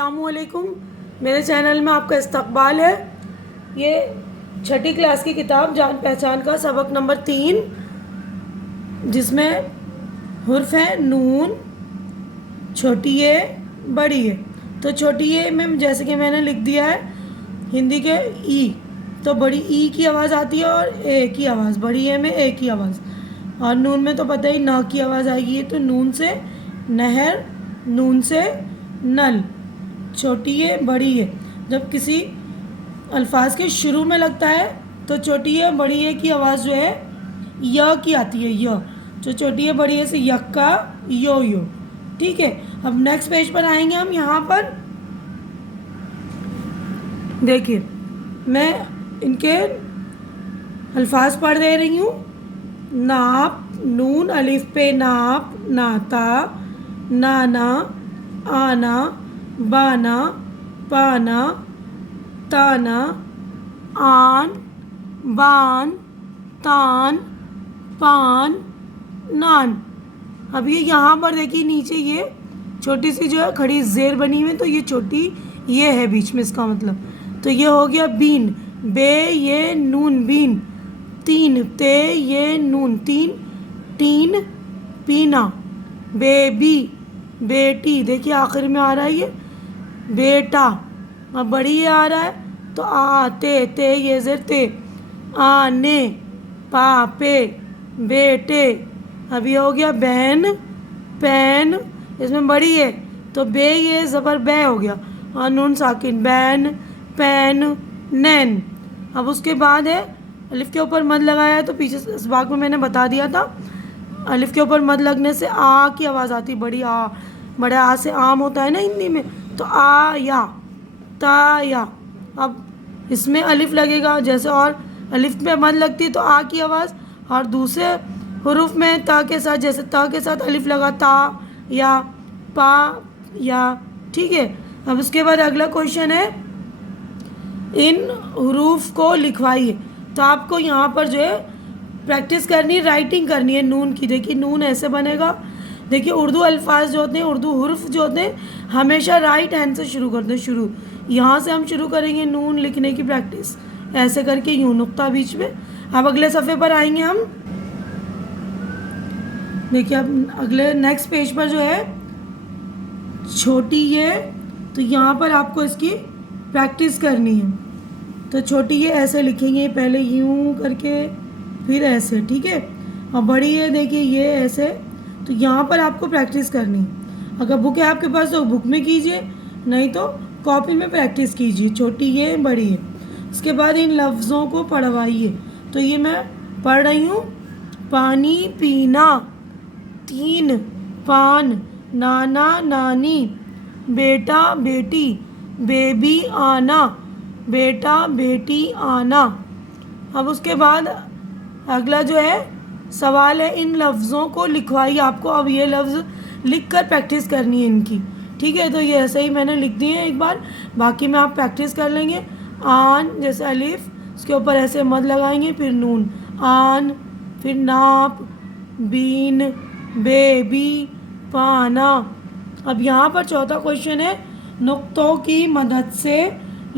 अस्सलामुअलैकुम। मेरे चैनल में आपका इस्तकबाल है। ये छठी क्लास की किताब जान पहचान का सबक नंबर 3, जिसमें हुर्फ है नून, छोटी ए, बड़ी ए। तो छोटी ए में जैसे कि मैंने लिख दिया है हिंदी के ई, तो बड़ी ई की आवाज़ आती है और ए की आवाज़, बड़ी ए में ए की आवाज़। और नून में तो पता ही ना की आवाज़ आएगी। तो नून से नहर, नून से नल, छोटी ए, बड़ी ए। जब किसी अल्फाज के शुरू में लगता है तो छोटी ए बड़ी ए की आवाज़ जो है य की आती है, य। जो छोटी ए बड़ी ए से यक्का, यो यो। ठीक है, अब नेक्स्ट पेज पर आएंगे हम। यहाँ पर देखिए, मैं इनके अल्फाज पढ़ दे रही हूँ। नाप, नून अलिफ पे नाप, नाता, नाना, आना, बाना, पाना, ताना, आन, बान, तान, पान, नान। अब ये यहाँ पर देखिए नीचे ये छोटी सी जो है खड़ी जेर बनी हुई है, तो ये छोटी ये है बीच में, इसका मतलब। तो ये हो गया बीन, बे ये नून, बीन। तीन, ते ये नून, तीन, तीन, पीना। बेबी, बेटी, देखिए आखिर में आ रहा है ये बेटा। अब बड़ी ये आ रहा है तो आते, ते ये ज़ेर, ते, आने, पापे, बेटे। अब ये हो गया बैन, पैन, इसमें बड़ी है तो बे ये ज़बर बै हो गया और नून साकिन, बैन, पैन, नैन। अब उसके बाद है अलिफ के ऊपर मद लगाया है, तो पीछे इसबाक में मैंने बता दिया था अलिफ के ऊपर मद लगने से आ की आवाज़ आती, बड़ी आ। बड़े आ से आम होता है ना हिंदी में, तो आ या, ता या। अब इसमें अलिफ लगेगा जैसे, और अलिफ में मद लगती है तो आ की आवाज़, और दूसरे हुरूफ में ता के साथ, जैसे ता के साथ अलिफ लगा, ता या, पा या। ठीक है, अब उसके बाद अगला क्वेश्चन है इन हुरूफ को लिखवाइए। तो आपको यहाँ पर जो है प्रैक्टिस करनी, राइटिंग करनी है नून की। देखिए नून ऐसे बनेगा। देखिए उर्दू अल्फाज जो होते हैं, उर्दू हुर्फ जो होते हैं, हमेशा राइट हैंड से शुरू करते हैं। शुरू यहाँ से हम शुरू करेंगे नून लिखने की प्रैक्टिस, ऐसे करके यूँ नुक्ता बीच में। अब अगले सफ़े पर आएंगे हम। देखिए अब अगले नेक्स्ट पेज पर जो है छोटी ये, तो यहाँ पर आपको इसकी प्रैक्टिस करनी है। तो छोटी ये ऐसे लिखेंगे, पहले यूँ करके फिर ऐसे, ठीक है। और बड़ी ये देखिए ये ऐसे। तो यहाँ पर आपको प्रैक्टिस करनी है। अगर बुक है आपके पास तो बुक में कीजिए, नहीं तो कॉपी में प्रैक्टिस कीजिए। छोटी ये, बड़ी ये। उसके बाद इन लफ्ज़ों को पढ़वाइए। तो ये मैं पढ़ रही हूँ। पानी पीना, तीन, पान, नाना नानी, बेटा बेटी, बेबी आना, बेटा बेटी आना। अब उसके बाद अगला जो है सवाल है इन लफ्ज़ों को लिखवाइए। आपको अब ये लफ्ज़ लिख कर प्रैक्टिस करनी है इनकी, ठीक है। तो ये ऐसे ही मैंने लिख दिए हैं एक बार, बाकी में आप प्रैक्टिस कर लेंगे। आन जैसे अलिफ, उसके ऊपर ऐसे मद लगाएंगे, फिर नून, आन, फिर नाप, बीन, बेबी, पाना। अब यहाँ पर चौथा क्वेश्चन है नुक्तों की मदद से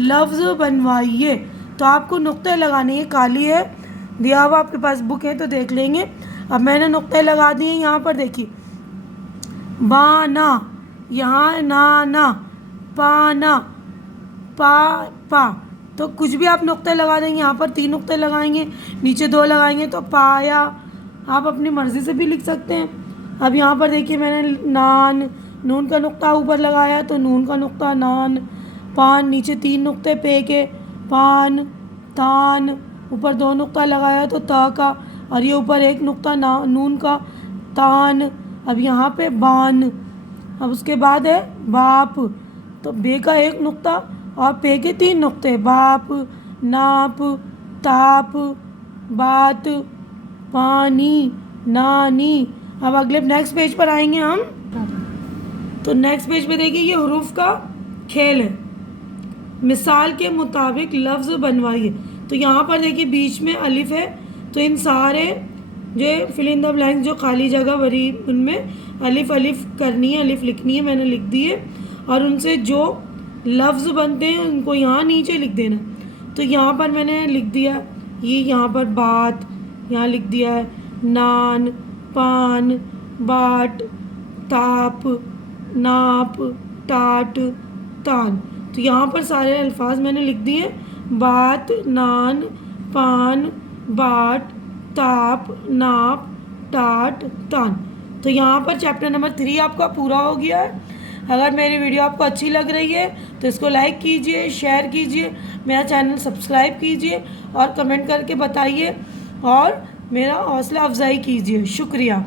लफ्ज़ बनवाइए। तो आपको नुक्ते लगाने हैं, काली है दिया हुआ, आपके पास बुक है तो देख लेंगे। अब मैंने नुक्ते लगा दिए यहाँ पर, देखिए बाना, यहाँ नाना, पाना, पा। तो कुछ भी आप नुक्ते लगा देंगे। यहाँ पर 3 नुक्ते लगाएंगे, नीचे 2 लगाएंगे तो पाया। आप अपनी मर्ज़ी से भी लिख सकते हैं। अब यहाँ पर देखिए मैंने नान, नून का नुक्ता ऊपर लगाया तो नून का नुक्ता नान। पान, नीचे 3 नुक्ते पे के, पान, तान, ऊपर 2 नुक्ता लगाया तो ता का, और ये ऊपर 1 नुक्ता नून का, तान। अब यहाँ पे बान। अब उसके बाद है बाप, तो बे का 1 नुक्ता और पे के 3 नुक्ते, बाप, नाप, ताप, बात, पानी, नानी। अब अगले नेक्स्ट पेज पर आएंगे हम। तो नेक्स्ट पेज पे देखिए ये हुरूफ का खेल है। मिसाल के मुताबिक लफ्ज़ बनवाइए। तो यहाँ पर देखिए बीच में अलिफ है, तो इन सारे जो फिल इन द ब्लैंक्स जो खाली जगह भरी उनमें अलिफ अलिफ करनी है, अलिफ लिखनी है, मैंने लिख दी है। और उनसे जो लफ्ज़ बनते हैं उनको यहाँ नीचे लिख देना। तो यहाँ पर मैंने लिख दिया, ये यहाँ पर बात, यहाँ लिख दिया है नान, पान, बाट, ताप, नाप, टाट, तान। तो यहाँ पर सारे अल्फाज मैंने लिख दिए, बात, नान, पान, बाट, ताप, नाप, टाट, तान। तो यहाँ पर चैप्टर नंबर 3 आपका पूरा हो गया है। अगर मेरी वीडियो आपको अच्छी लग रही है तो इसको लाइक कीजिए, शेयर कीजिए, मेरा चैनल सब्सक्राइब कीजिए और कमेंट करके बताइए और मेरा हौसला अफजाई कीजिए। शुक्रिया।